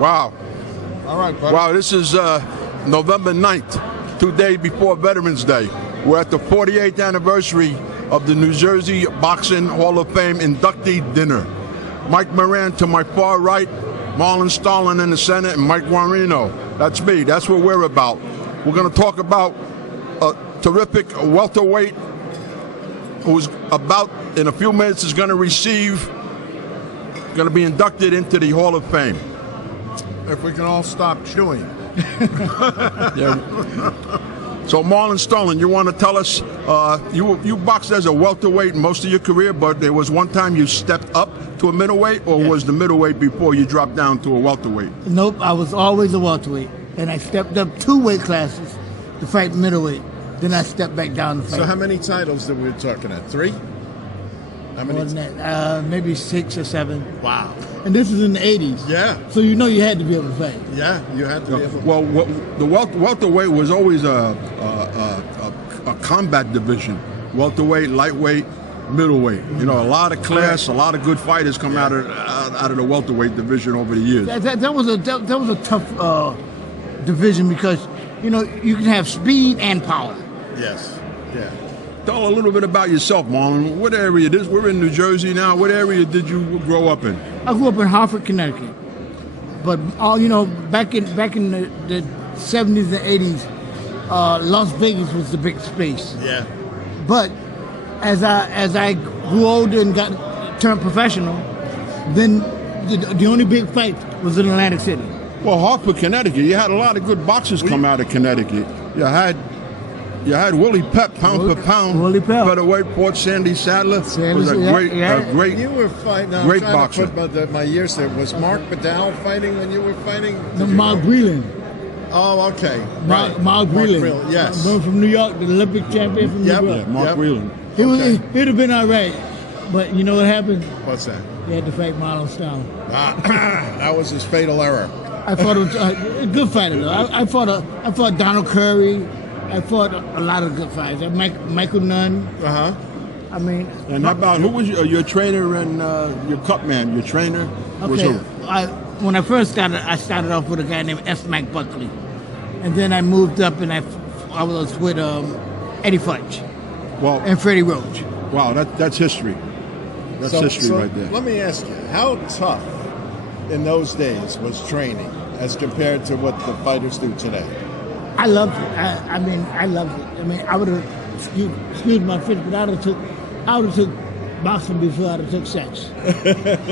Wow. All right, buddy. Wow, this is November 9th, 2 days before Veterans Day. We're at the 48th anniversary of the New Jersey Boxing Hall of Fame inductee dinner. Mike Moran to my far right, Marlon Starling in the center, and Mike Guarino. That's me. That's what we're about. We're going to talk about a terrific welterweight who's about, in a few minutes, is going to be inducted into the Hall of Fame. If we can all stop chewing. Yeah. So Marlon Starling, you want to tell us, you boxed as a welterweight most of your career, but there was one time you stepped up to a middleweight, or was the middleweight before you dropped down to a welterweight? Nope, I was always a welterweight, and I stepped up 2 weight classes to fight middleweight. Then I stepped back down to fight. So how many titles that we're talking at? 3? How many? More than that, maybe 6 or 7. Wow. And this was in the 80s. Yeah. So you know you had to be able to fight. Yeah, you had to be able to. Well, the welterweight was always a combat division. Welterweight, lightweight, middleweight. You know, a lot of class, a lot of good fighters come out of the welterweight division over the years. That was a tough division because you know you can have speed and power. Yes. Yeah. Tell a little bit about yourself, Marlon. What area? We're in New Jersey now. What area did you grow up in? I grew up in Hartford, Connecticut. But back in the 70s and 80s, Las Vegas was the big space. Yeah. But as I grew older and turned professional, then the only big fight was in Atlantic City. Well, Hartford, Connecticut. You had a lot of good boxers come out of Connecticut. You had Willie Pep, pound for pound. Willie Pep. Featherweight fought Sandy Sadler. Was a great, You were fighting. great boxer. My years there. Was Mark Badal fighting when you were fighting? Mark Breland. Oh, okay. Right. Mark Breland. Yes. Known from New York, the Olympic champion from New York. Yeah, Mark Breland. He'd have been all right. But you know what happened? What's that? He had to fight Marlon Starling. That was his fatal error. I fought a good fighter though. I fought Donald Curry. I fought a lot of good fights. Michael Nunn. I mean. And how about who was your trainer and your cut man? Your trainer was who? When I first started, I started off with a guy named F. Mac Buckley, and then I moved up and I was with Eddie Fudge, and Freddie Roach. Wow, that's history. That's history right there. Let me ask you, how tough in those days was training as compared to what the fighters do today? I loved it. I loved it. I mean, I would have, excuse my French, but I would have took boxing before I would have took sex.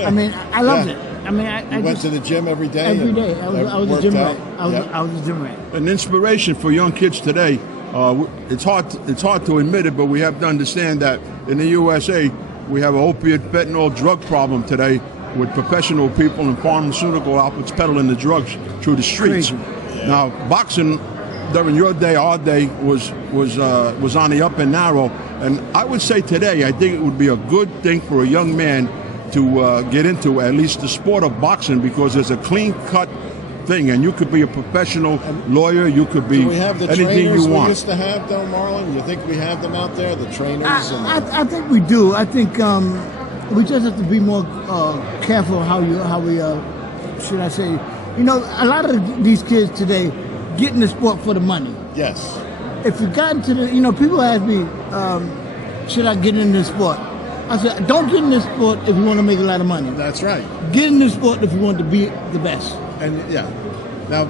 I mean, I loved it. I mean, I went to the gym every day? Every day. I was a gym rat. I was a gym rat. An inspiration for young kids today. It's hard to admit it, but we have to understand that in the USA, we have an opiate fentanyl drug problem today with professional people and pharmaceutical outfits peddling the drugs through the streets. Now, boxing during your day, our day, was on the up and narrow. And I would say today, I think it would be a good thing for a young man to get into at least the sport of boxing, because there's a clean-cut thing, and you could be a professional lawyer, you could be we have the anything you want. We used to have, though, Marlon? You think we have them out there, the trainers? I think we do. I think we just have to be more careful how we should I say? You know, a lot of these kids today get in the sport for the money. Yes. If you got into people ask me, should I get in this sport? I said, don't get in this sport if you want to make a lot of money. That's right. Get in this sport if you want to be the best. And now,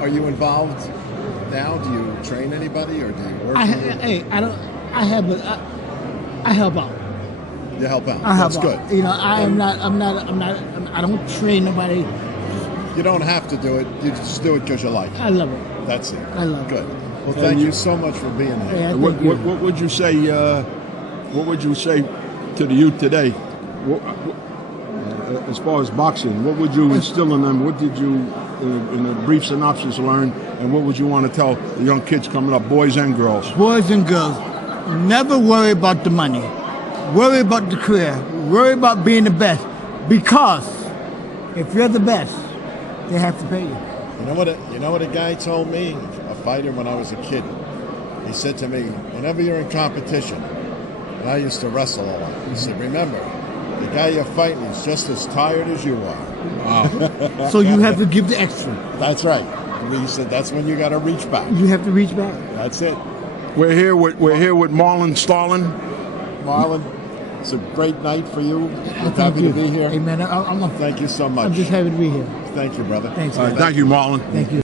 are you involved now? Do you train anybody, or do you work? I help out. You help out. That's good. You know, I don't train nobody. You don't have to do it. You just do it because you like it. I love it. That's it. I love it. Good. Well, And thank you so much for being here. Yeah, What would you say? What would you say to the youth today? As far as boxing, what would you instill in them? What did you, in a brief synopsis, learn? And what would you want to tell the young kids coming up, boys and girls? Boys and girls, never worry about the money. Worry about the career. Worry about being the best. Because if you're the best, they have to pay you. You know what a guy told me, a fighter, when I was a kid? He said to me, whenever you're in competition, and I used to wrestle a lot, he said, remember, The guy you're fighting is just as tired as you are. So you have to give the extra. That's right. We said that's when you got to reach back. You have to reach back. That's it. We're here with Marlon Starling. Marlon, it's a great night for you. We're Thank happy you. to be here. Hey, man, Thank you so much. I'm just happy to be here. Thank you, brother. Thanks. Thank you, Marlon. Thank you.